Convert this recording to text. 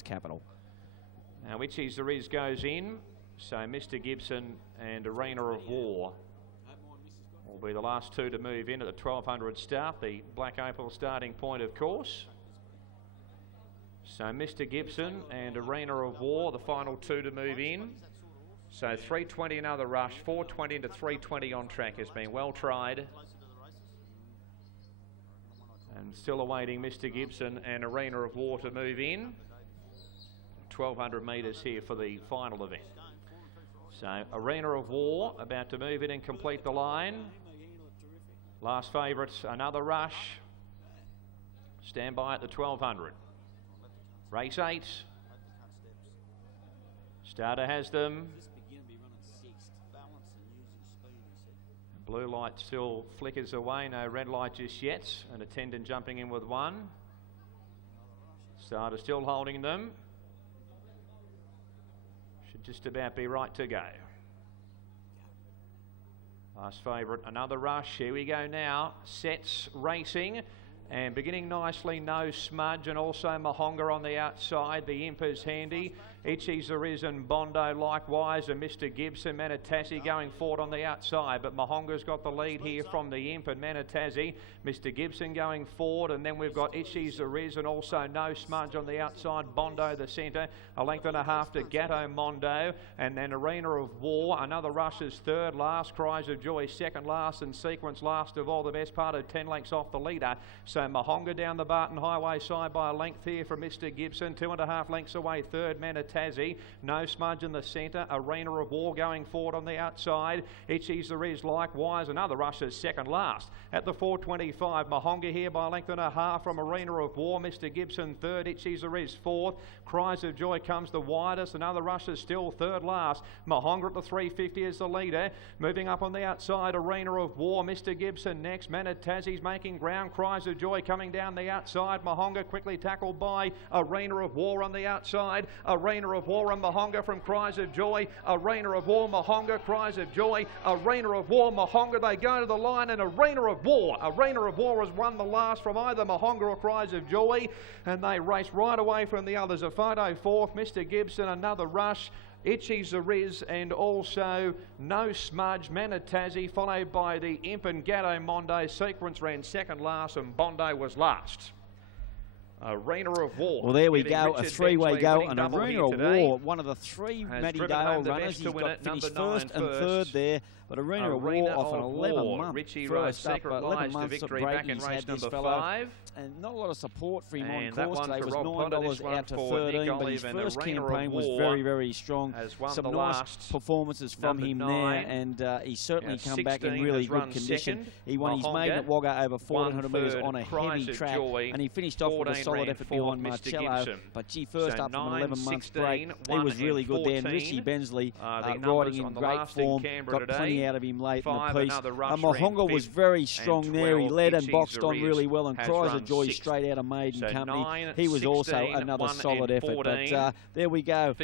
capital. Now, Witchy's There Is goes in. So Mr. Gibson and Arena of War will be the last two to move in at the 1200 start. The Black Opal starting point, of course. So Mr. Gibson and Arena of War, the final two to move in. So 320 another rush, 420 into 320 on track has been well tried. And still awaiting Mr. Gibson and Arena of War to move in. 1200 metres here for the final event. So Arena of War about to move in and complete the line. Last favourites, another rush. Stand by at the 1200. Race 8. Starter has them. Blue light still flickers away, no red light just yet. An attendant jumping in with one. Starter still holding them. Should just about be right to go. Last favourite, another rush. Here we go now. Sets racing. And beginning nicely, No Smudge and also Mahonga on the outside. The Imp is handy. Itchy's There Is and Bondo likewise, and Mr. Gibson. Manitazzi going forward on the outside, but Mahonga's got the lead here from the Imp and Manitazzi. Mr. Gibson going forward, and then we've got Itchy's There Is and also No Smudge on the outside. Bondo the centre, a length and a half to Gatto Mondo, and then Arena of War. Another rush is third last. Cries of Joy second last, and Sequence last of all. The best part of 10 lengths off the leader. So Mahonga down the Barton Highway side by a length here from Mr. Gibson. 2.5 lengths away third, Manitazzi. No Smudge in the centre. Arena of War going forward on the outside. Itchy's There Is likewise. Another rush is second last. At the 425, Mahonga here by a length and a half from Arena of War. Mr. Gibson third. Itchy's There Is fourth. Cries of Joy comes the widest. Another rush is still third last. Mahonga at the 350 is the leader. Moving up on the outside, Arena of War. Mr. Gibson next. Manitazzi's making ground. Cries of Joy coming down the outside. Mahonga quickly tackled by Arena of War on the outside. Arena of War and Mahonga from Cries of Joy. Arena of War, Mahonga, Cries of Joy. Arena of War, Mahonga. They go to the line, and Arena of War. Arena of War has won the last from either Mahonga or Cries of Joy, and they race right away from the others. A photo fourth, Mr. Gibson, another rush. Itchy's There Is and also No Smudge, Manitazzi, followed by the Imp and Gatto Mondo. Sequence ran second last, and Bondo was last. Arena of War. Well, there we go, a three-way go, and Arena of War, one of the three Matty Dale runners. He's got finished first and third there, but Arena of War off an 11-month first up, 11 months of break he's had this fellow, and not a lot of support for him on course today. It was $9 out to 13, but his first campaign was very, very strong. Some nice performances from him there, and he's certainly come back in really good condition. He won his maiden at Wagga over 400 metres on a heavy track, and he finished off with a solid effort behind Marcello. But gee, first up from an 11-month break, he was really good there. And Richie Bensley riding in great form, got plenty out of him late in the piece. Mahonga was very strong there. He led and boxed on really well, and Cries of Joy straight out of maiden company. He was also another solid effort. But there we go.